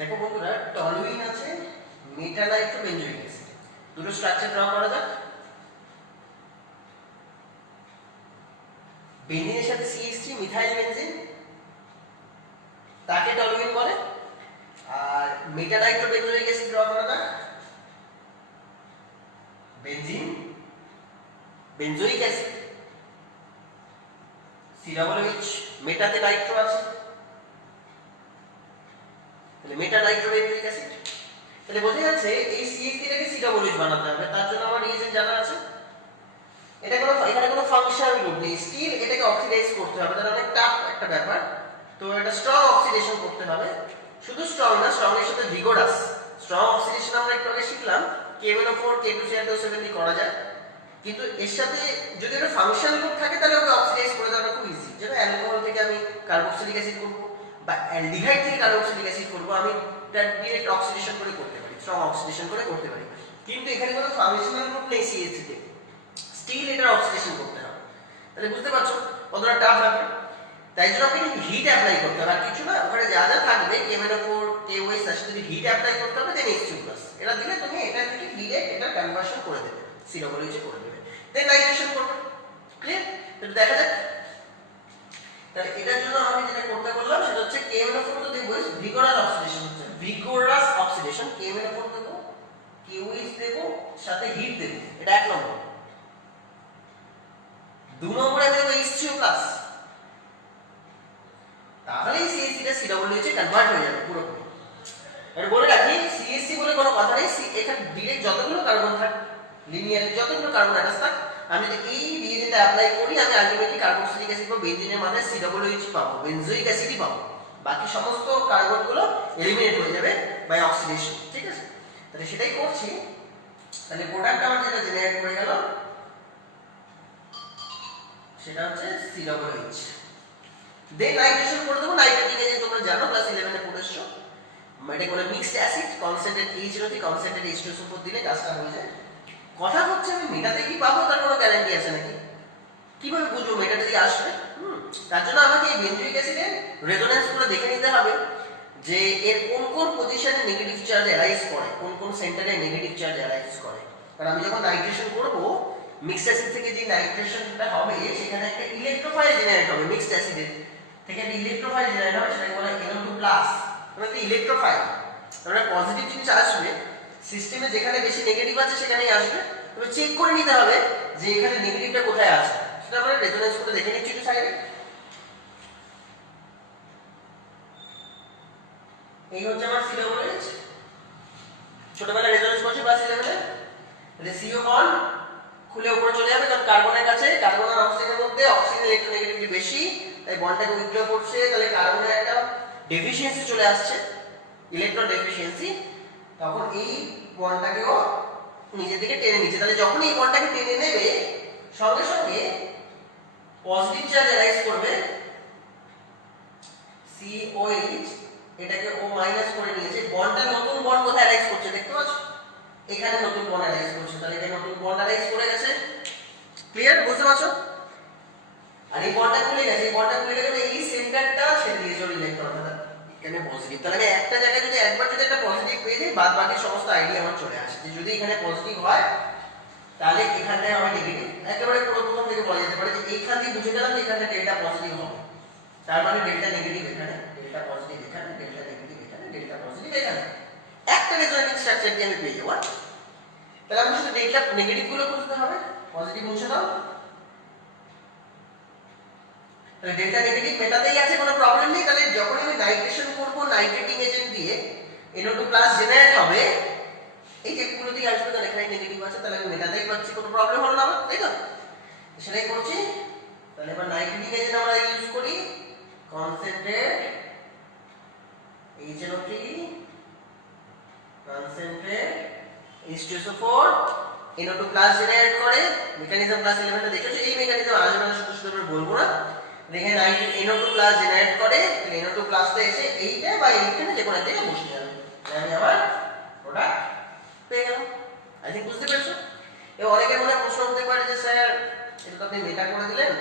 দেখো বন্ধুরা, টলুইন আছে, মেটানাইট্রোবেনজোইক অ্যাসিড, দুটো স্ট্রাকচার ড্র করা যাক। বেনজিনের সাথে CH3 মিথাইল বেনজিন, তাকে টলুইন বলে। আর মেটানাইট্রোবেনজোইক অ্যাসিড ড্র করা যাক। বেনজিন, বেনজোইক অ্যাসিড, COOH, মেটাতে নাইট্রো আছে, তাহলে মেটানাইট্রোবেনজোইক অ্যাসিড। তাহলে বোঝা যাচ্ছে এই CH3 টাকে COOH বানাতে হবে, তার জন্য আমার রিয়েজেন্ট জানা আছে। এখানে কোনো ফাংশনাল গ্রুপ নেই, স্টিল এটাকে অক্সিডাইজ করতে হবে, তাহলে অনেক টাফ একটা ব্যাপার। তো এটা স্ট্রং অক্সিডেশন করতে হবে, শুধু স্ট্রং না, স্ট্রং এর সাথে ভিগোরাস। স্ট্রং অক্সিডেশন আমরা একটু আগে শিখলাম, K1O4 K2CR7 দিয়ে করা যায়, কিন্তু এর সাথে যদি একটা ফাংশনাল গ্রুপ থাকে তাহলে ওকে অক্সিডাইজ করে দেওয়াটা খুব ইজি। যেটা অ্যালকোহল থেকে আমি কার্বক্সিলিক অ্যাসিড করব, বা অ্যালডিহাইড থেকে কার্বক্সিলিক অ্যাসিড করব, আমি এটা ডিরেক্ট অক্সিডেশন করে করতে পারি, স্ট্রং অক্সিডেশন করে করতে পারি। কিন্তু এখানে কোনো ফাংশনাল গ্রুপ নেই CH3 তে, স্টিল এটা অক্সিডেশন করতে হবে। তাহলে বুঝতে পারছো কতটা টাফ ব্যাপার। তাই জন্য আপনাকে হিট অ্যাপ্লাই করতে হবে, আর কিছু না। ওখানে যা যা থাকবে K1O4 KOH, তার সাথে হিট অ্যাপ্লাই করতে হবে, দেন H2+। এটা দিলে তুমি এটা থেকে ডিরেক্ট এটা কনভার্সন করে দেবে, COOH করে দেবে, দেন নাইট্রেশন করবে। ক্লিয়ার? তাহলে দেখা যাক। তাহলে এটার জন্য আমি যেটা করতে বললাম সেটা হচ্ছে K1O4 তো দেবো, ভিগোরাস অক্সিডেশন হচ্ছে, ভিগোরাস অক্সিডেশন। K1O4 দেবো, KOH দেবো, সাথে হিট দেবো, এটা এক নম্বর। 2 নম্বরে আমি দেবো H3+, তাহলেই CH3 টা COOH এ কনভার্ট হয়ে যাবে পুরোপুরি। এর বলে রাখি, CH3 বলে কোনো কথা নেই, এখানে ডিরেক্ট যতগুলো কার্বন থাক, লিনিয়ারলি যতগুলো কার্বন অ্যাটাচ থাক, আমি যদি এই রিয়েজেন্টে অ্যাপ্লাই করি, আমি আলটিমেটলি কার্বক্সিলিক অ্যাসিড বা বেনজিনের মাথায় COOH পাবো, বেনজোইক অ্যাসিডই পাবো। বাকি সমস্ত কার্বনগুলো এলিমিনেট হয়ে যাবে বাই অক্সিডেশন। ঠিক আছে? তাহলে সেটাই করছি। তাহলে প্রোডাক্ট আমার যেটা জেনারেট হয়ে গেল সেটা হচ্ছে COOH। দেন নাইট্রেশন করে দেবো। নাইট্রেটিং এজেন্ট তোমরা জানো, ক্লাস 11 এ পড়েছো। এটা কোনো mixed acid, concentrate H3 concentrate H2SO4 দিলে কাজটা হয়ে যায়। কথা হচ্ছে আমি মেটাতে কি পাবো তার কোনো গ্যারান্টি আছে নাকি? কিভাবে বুঝবো মেটাতে কি আসবে? তার জন্য আমাকে এই বেনজোইক অ্যাসিডের রেজোন্যান্স গুলো দেখে নিতে হবে যে এর কোন কোন পজিশনে নেগেটিভ চার্জ অ্যারাইজ করে, কোন কোন সেন্টারে নেগেটিভ চার্জ অ্যারাইজ করে। কারণ আমি যখন নাইট্রেশন করব, মিক্সড অ্যাসিড থেকে যে নাইট্রেশনটা হবে সেখানে একটা ইলেকট্রোফাইল জেনারেট হবে, মিক্সড অ্যাসিডের থেকে একটা ইলেকট্রোফাইল জেনারেট হবে, সেটাকে বলা হয় NO2+। মানে একটা ইলেকট্রোফাইল, মানে পজিটিভ জিনিস আসবে সিস্টেমে, যেখানে বেশি নেগেটিভ আছে সেখানেই আসবে। তবে চেক করে নিতে হবে যে এখানে নেগেটিভটা কোথায় আছে, সেটা আমরা রেজোন্যান্স করে দেখে নিচ্ছি একটু সাইডে। এই হচ্ছে আমার COOH, ছোটবেলায় রেজোন্যান্স করছি ক্লাস 11 এ। তাহলে CO বন্ড খুলে উপরে চলে যাবে, কারণ কার্বনের কাছে, কার্বন আর অক্সিজেনের মধ্যে অক্সিজেন ইলেকট্রোনেগেটিভিটি বেশি, তাই বন্ডটাকে উইথড্র করছে। তাহলে কার্বনের একটা ডেফিসিয়েন্সি চলে আসছে, ইলেকট্রন ডেফিসিয়েন্সি। তখন এই বন্ডটাকেও নিজের দিকে টেনে নিচ্ছে। তাহলে যখন এই বন্ডটাকে টেনে নেবে, সঙ্গে সঙ্গে পজিটিভ চার্জ অ্যারাইজ করবে, COH এটাকে O মাইনাস করে নিয়েছে। বন্ডটা নতুন বন্ড কোথায় অ্যারাইজ করছে দেখতে পাচ্ছ? এখানে নতুন বন্ড অ্যারাইজ করছে, তাহলে এখানে নতুন বন্ড অ্যারাইজ করে গেছে। ক্লিয়ার? বুঝতে পারছো? আর এই বন্ডটা খুলে গেছে, এই বন্ডটা খুলে গেলে এই সেন্টারটা ছেড়ে দিয়েছে ওর ইলেকট্রন, এখানে পজিটিভ। তাহলে আমি একটা জায়গায় যদি একবার যদি একটা পজিটিভ পেয়ে যাই, বাদ বাকি সমস্ত আইডিয়া আমার চলে আসে যে যদি এখানে পজিটিভ হয় তাহলে এখানটায় হবে নেগেটিভ। একেবারে প্রথম থেকে বলা যেতে পারে যে এইখান দিয়ে বুঝে গেলাম যে এখানে ডেল্টা পজিটিভ হবে, তার মানে ডেল্টা নেগেটিভ এখানে, ডেল্টা পজিটিভ এখানে, ডেল্টা নেগেটিভ এখানে, ডেল্টা পজিটিভ এখানে। একটা রেজোন্যান্স স্ট্রাকচার দিয়ে আমি পেয়ে যাবো। তাহলে আমি শুধু ডেল্টা নেগেটিভ গুলো বুঝতে হবে, পজিটিভ মুছে দাও। তাহলে ডেল্টা নেগেটিভ মেটাতেই আছে, কোনো প্রবলেম নেই। তাহলে যখন আমি নাইট্রেশন করব, নাইট্রেটিং এজেন্ট দিয়ে NO2+ জেনারেট হবে, এই যে গুলোতেই আসবে, তাহলে এখানে নেগেটিভ আছে, তাহলে আমি মেটাতেই পাচ্ছি, কোনো প্রবলেম হলো না আমার, তাই তো? সেটাই করছি। তাহলে এবার নাইট্রেটিং এজেন্ট আমরা ইউজ করি, concentrate HNO3 concentrate H2SO4, NO2+ generate করে। মেকানিজম ক্লাস 11 এ দেখেছো, এই মেকানিজম আসবে না, শুধু শুধু বলবো না। দেখেন NO2+ জেনারেট করে, তাহলে NO2+ টা এসে এইটা বা এইখানে যে কোনো একটা জায়গায় বসে যাবে, আমি আমার প্রোডাক্ট পেয়ে গেলাম। আই থিংক বুঝতে পেরেছো? এবার অনেকের মনে প্রশ্ন হতে পারে যে স্যার এটা তো আপনি মেটা করে দিলেন,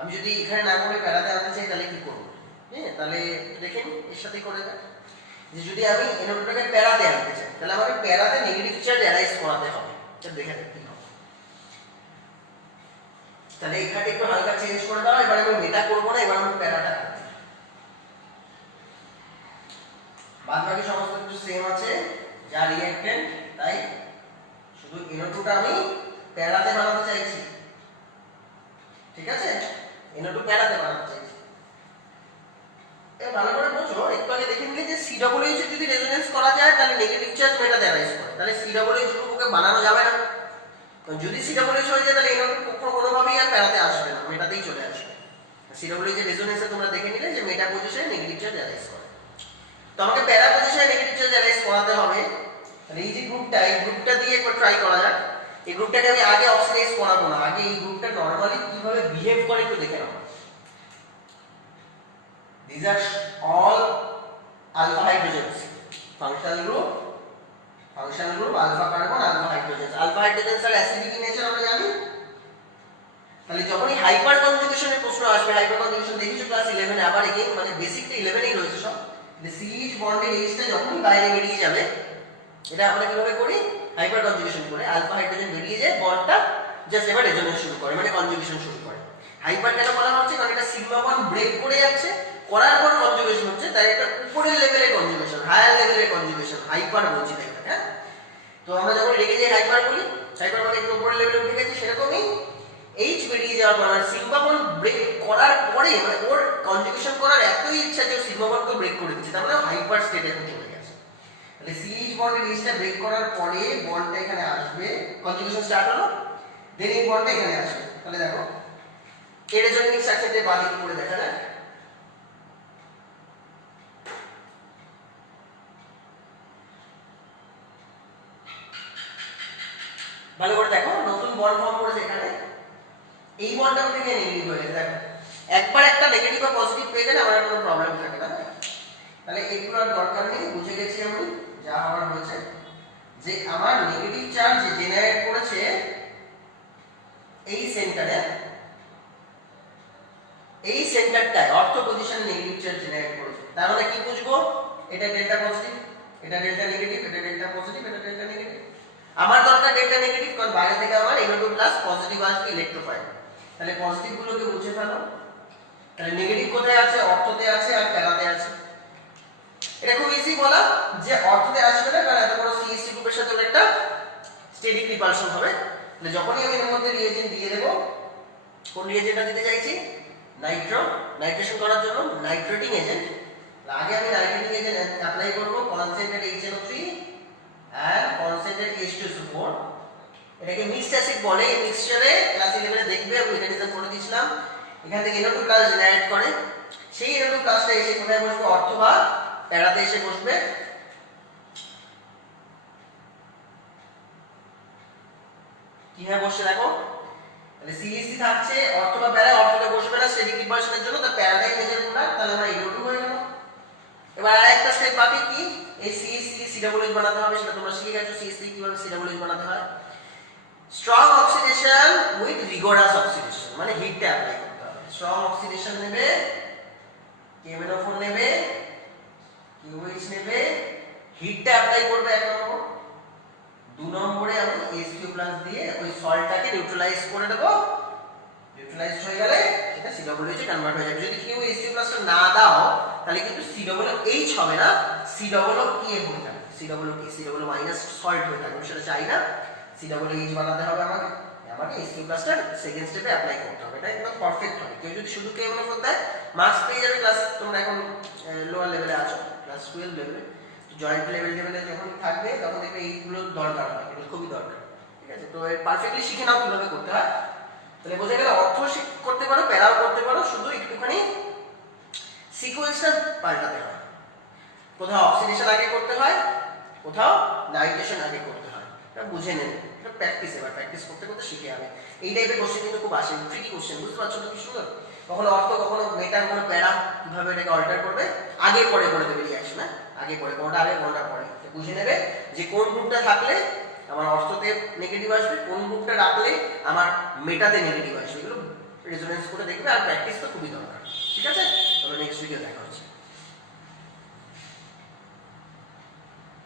আমি যদি এখানে না করে প্যারাতে আনতে চাই তাহলে কি করব? হ্যাঁ, তাহলে দেখেন এর সাথেই করে দেয়। যে যদি আমি NO2টাকে প্যারাতে আনতে চাই তাহলে আমাকে প্যারাতে নেগেটিভ চার্জ অ্যারাইজ করাতে হবে। এটা দেখে দেখতে হবে। তাহলে এখানে একটু হালকা চেঞ্জ করে দাও, এবার আমি মেটা করব না, এবার আমি প্যারাটা করব। বাদবাকি সমস্ত কিছু সেম আছে যা রিঅ্যাকট্যান্ট, তাই শুধু NO2টা আমি প্যারাতে বানাতে চাইছি। ঠিক আছে, NO2 প্যারাতে বানাতে চাইছি। এবার ভালো করে বোঝো, একটু আগে দেখে নিলে যে COOH যদি রেজোনেন্স করা যায় তাহলে নেগেটিভ চার্জ মেটাতে অ্যারাইজ করে, তাহলে COOH গ্রুপকে বানানো যাবে না। কারণ যদি COOH হয়ে যায় তাহলে NO2 কোনোভাবেই আর প্যারাতে আসবে না, মেটাতেই চলে আসবে। COOH এর রেজোনেন্সে তোমরা দেখে নিলে যে মেটা পজিশনে নেগেটিভ চার্জ অ্যারাইজ করে। তো আমাকে প্যারা পজিশনে নেগেটিভ চার্জ অ্যারাইজ করাতে হবে। তাহলে এই যে গ্রুপটা, এই গ্রুপটা দিয়ে একবার ট্রাই করা যাক। এই গ্রুপটাকে আমি আগে অক্সিডাইজ করাবো না, আগে এই গ্রুপটা নরমালি কিভাবে বিহেভ করে একটু দেখে নাও। These are all alpha hydrogens, functional group alpha carbon alpha hydrogens are acidic in nature আমরা জানি। তাহলে যখনই হাইপার কনজুগেশনের প্রশ্ন আসবে, হাইপার কনজুগেশন দেখেছো ক্লাস 11 এ, আবার এগেইন মানে বেসিকটা 11 এই রয়েছে সব। CH বন্ডের Hটা যখনই বাইরে বেরিয়ে যাবে, এটা আমরা কিভাবে করি, হাইপার কনজুগেশন করে আলফা হাইড্রোজেন বেরিয়ে যায়, বন্ডটা জাস্ট এবার রেজোনেন্স শুরু করে, মানে কনজুগেশন শুরু করে। হাইপার কেন বলা হচ্ছে, কারণ এটা সিগমা বন্ড ব্রেক করে যাচ্ছে, করার পর কনজুগেশন হচ্ছে, তাই একটা উপরের লেভেলের কনজুগেশন, হায়ার লেভেলের কনজুগেশন, হাইপার বলছি তাই। হ্যাঁ, তো আমরা যখন রেখে যাই হাইপার বলি, হাইপার মানে একটু উপরের লেভেলে উঠে গেছে, সেরকমই H বেরিয়ে যাওয়ার পর আর সিগমা বন্ড ব্রেক করার পরে, মানে ওর কনজুগেশন করার এতই ইচ্ছা যে সিগমা বন্ডকে ব্রেক করে দিচ্ছে, তার মানে হাইপার স্টেটে চলে গেছে। তাহলে CH বন্ডের Hটা ব্রেক করার পরে বন্ডটা এখানে আসবে, কনজুগেশন স্টার্ট হলো, দেন এই বন্ডটা এখানে আসবে। তাহলে দেখো এর রেজোনেন্স স্ট্রাকচারটা বাদিকে করে দেখা যায়। ভালো করে দেখো, নতুন বন্ড ফর্ম করেছে এখানে, এই বন্ডটা থেকে নেগেটিভ হয়ে গেছে। দেখো একবার একটা নেগেটিভ বা পজিটিভ পেয়ে গেলে আমার কোনো প্রবলেম থাকে না। তাহলে এগুলো আর দরকার নেই, বুঝে গেছি আমি যা হওয়ার হয়েছে, যে আমার নেগেটিভ চার্জ জেনারেট করেছে এই সেন্টারে, এই সেন্টারটায় অর্থ পজিশন নেগেটিভ চার্জ জেনারেট করেছে। তার মানে কি বুঝবো, এটা ডেল্টা পজিটিভ, এটা ডেল্টা নেগেটিভ, এটা ডেল্টা পজিটিভ, এটা ডেল্টা নেগেটিভ। আমার দরকার ডেল্টা নেগেটিভ, কারণ বাইরে থেকে আমার NO2 প্লাস পজিটিভ আসবে ইলেকট্রোফাইল। তাহলে পজিটিভ গুলোকে মুছে ফেলো। তাহলে নেগেটিভ কোথায় আছে, অর্থতে আছে আর প্যারাতে আছে। এটা খুব ইজি বলা যে অর্থতে আসবে না, কারণ এত বড় CH3 গ্রুপের সাথে ওর একটা স্টেরিক রিপালশন হবে। তাহলে যখনই আমি এর মধ্যে রিএজেন্ট দিয়ে দেব, কোন রিএজেন্টটা দিতে চাইছি, নাইট্রেশন করার জন্য নাইট্রেটিং এজেন্ট। আগে আমি নাইট্রেটিং এজেন্ট অ্যাপ্লাই করব, concentrate HNO3 and concentrate H2SO4। এটাকে মিক্সড অ্যাসিড বলে। এই মিক্সচারে ক্লাস 11 এ দেখবে আমি মেকানিজম করে দিয়েছিলাম। এখান থেকে NO2 প্লাস জেনারেট করে, সেই NO2 প্লাসটা এসে কোথায় বসবে, অথবা প্যারাতে এসে বসবে। কিভাবে বসছে দেখো, তাহলে CH3 থাকছে, অথবা প্যারা, অর্থতে বসবে না স্টেরিক রিপালশনের জন্য, তার প্যারাটাই মেজর প্রোডাক্ট, তাহলে আমরা NO2 হয়ে গেল। এবার আরেকটা স্টেপ বাকি কি, এই CH3 কে COOH বানাতে হবে, সেটা তোমরা শিখে গেছো CH3 কিভাবে COOH বানাতে হয়। Strong oxidation with rigorous oxidation, মানে হিটটা অ্যাপ্লাই করতে হবে। স্ট্রং অক্সিডেশন নেবে, KMnO4 নেবে, QH নেবে, হিটটা অ্যাপ্লাই করবে 1 নম্বর। 2 নম্বরে আমি H3 প্লাস দিয়ে ওই সল্টটাকে নিউট্রালাইজ করে দেব। নিউট্রালাইজড হয়ে গেলে এটা COOH এ কনভার্ট হয়ে যাবে। যদি QH3 প্লাসটা না দাও তাহলে কিন্তু COOH হবে না, COOK হয়ে যাবে। COO মাইনাস সল্ট হয়ে থাকবে, সেটা চাই না। COOH বানাতে হবে আমাকে H3 প্লাসটা সেকেন্ড স্টেপে অ্যাপ্লাই করতে হবে, এটা একদম পারফেক্ট হবে। কেউ যদি শুধু KMnO4 দেয় মার্কস পেয়ে যাবে। ক্লাস তোমরা এখন লোয়ার লেভেলে আছো, ক্লাস 12 লেভেলে, জয়েন্ট লেভেলে যখন থাকবে তখন দেখবে এইগুলো দরকার হয়, এগুলো খুবই দরকার। ঠিক আছে, তো পারফেক্টলি শিখে নাও কিভাবে করতে হয়। তাহলে বোঝা গেল অর্থ করতে পারো, প্যারাও করতে পারো, শুধু একটুখানি সিকোয়েন্সটা পাল্টাতে হয়। কোথাও অক্সিডেশন আগে করতে হয়, কোথাও নাইট্রেশন আগে করতে হয়। এটা বুঝে নেবে, এটা প্র্যাকটিস, এবার প্র্যাকটিস করতে করতে শিখে যাবে। এই টাইপের কোশ্চেন কিন্তু খুব আসে, ট্রিকি কোশ্চেন, বুঝতে পারছো তো কি সুন্দর। কখনো অর্থ, কখনো মেটা, কখনো প্যারা, কিভাবে এটাকে অল্টার করবে আগে পরে করে দেবে রিঅ্যাকশন। হ্যাঁ, আগে পরে, কোনটা আগে কোনটা পরে, বুঝে নেবে যে কোন গ্রুপটা থাকলে আমার অর্থতে নেগেটিভ আসবে, কোন গ্রুপটা রাখলে আমার মেটাতে নেগেটিভ আসবে। এগুলো রেজোনেন্স করে দেখবে, আর প্র্যাকটিস তো খুবই দরকার। ঠিক আছে, তাহলে নেক্সট ভিডিও দেখা হচ্ছে।